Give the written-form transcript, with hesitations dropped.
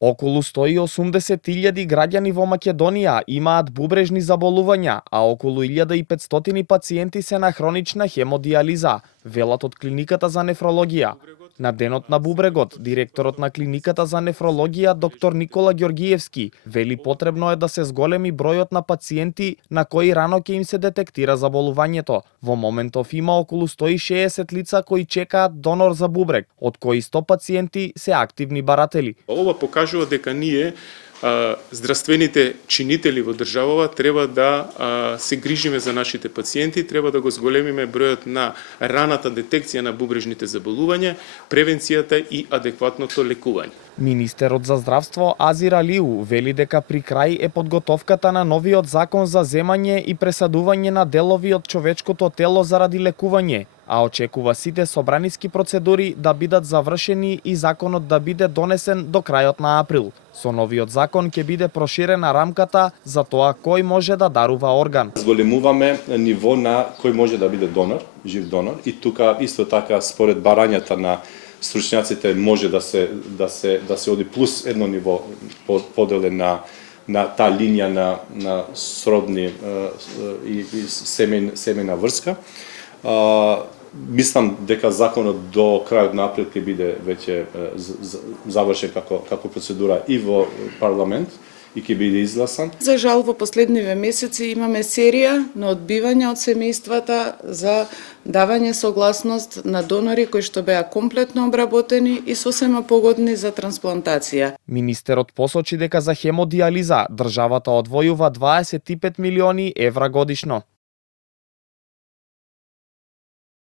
Околу 180.000 граѓани во Македонија имаат бубрежни заболувања, а околу 1500 пациенти се на хронична хемодиализа, велат од клиниката за нефрологија. На денот на бубрегот, директорот на клиниката за нефрологија доктор Никола Ѓоргиевски вели потребно е да се зголеми бројот на пациенти на кои рано ќе им се детектира заболувањето. Во моментов има околу 160 лица кои чекаат донор за бубрег, од кои 100 пациенти се активни баратели. Ова покажува дека ние здравствените чинители во државава треба да се грижиме за нашите пациенти, треба да го зголемиме бројот на раната детекција на бубрежните заболувања, превенцијата и адекватното лекување. Министерот за здравство Азир Алиу вели дека при крај е подготовката на новиот закон за земање и пресадување на делови од човечкото тело заради лекување, а очекува сите собраниски процедури да бидат завршени и законот да биде донесен до крајот на април. Со новиот закон ќе биде проширена рамката за тоа кој може да дарува орган. Зголемуваме ниво на кој може да биде донор, жив донор, и тука исто така според барањата на стручњаците може да се оди плюс едно ниво поделен на таа линија на сродни и семејна врска. Мислам дека законот до крајот на април ќе биде веќе завршен како процедура и во парламент и ќе биде изгласан. За жал во последниве месеци имаме серија на одбивања од семејствата за давање согласност на донори кои што беа комплетно обработени и сосема погодни за трансплантација. Министерот посочи дека за хемодиализа државата одвојува 25 милиони евра годишно.